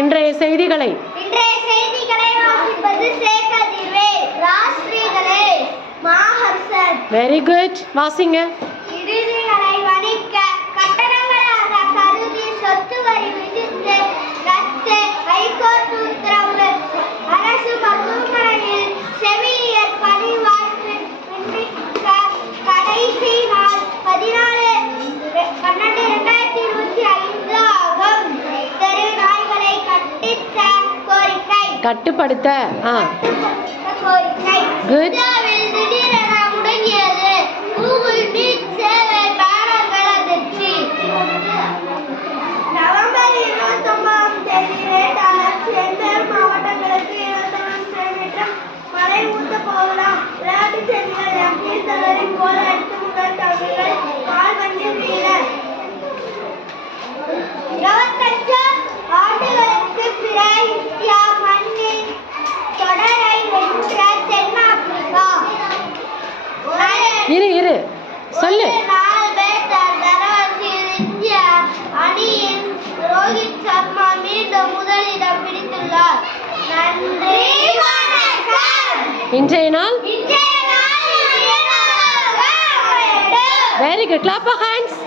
இன்றைய செய்திகளை வாசிப்பது சேகதிர்வேல். ராஷ்டிரிகளே மாஹர்சன். வெரி குட், வாசிங்க. இறுதிகளை வணிக கட்டணங்களாக கருதி சொத்து வரி விதித்து ரத்து ஹைகோர்ட் உத்தரவு. அரசு மருத்துவமனையில் செவிலியர் பணி வாய்ப்பு விண்ணப்பிக்க கடைசி நாள் 14/12/2025 ஆகும். தெரு நாய்களை கட்டுப்படுத்த கோரிக்கை. குட். திடீரென முடங்கியது கூகுள் மீட் சேவை. பேனர்கள் அதிர்ச்சி. நவம்பர் 29ஆம் தேதி ரேட்டாளர் செந்தூர் மாவட்டங்களுக்கு 21 சென்டிமீட்டர் மழை ஊற்றப் போகலாம். விளையாட்டுச் செய்திகள். எம்பி தலைவரின் கோல் அடித்து முதல் தமிழர்கள் கால்பந்து வீரர். 28 ஆண்டுகளுக்கு பிறகு இந்தியா மண்ணில் தொடரை வென்ற தென்னாப்பிரிக்கா. இரு சொல்லு. இந்திய அணியின் ரோஹித் சர்மா மீண்டும் முதலிடம் பிடித்துள்ளார். நன்றி, வணக்கம். இன்றைய நாள் வெரி குட். Clap hands.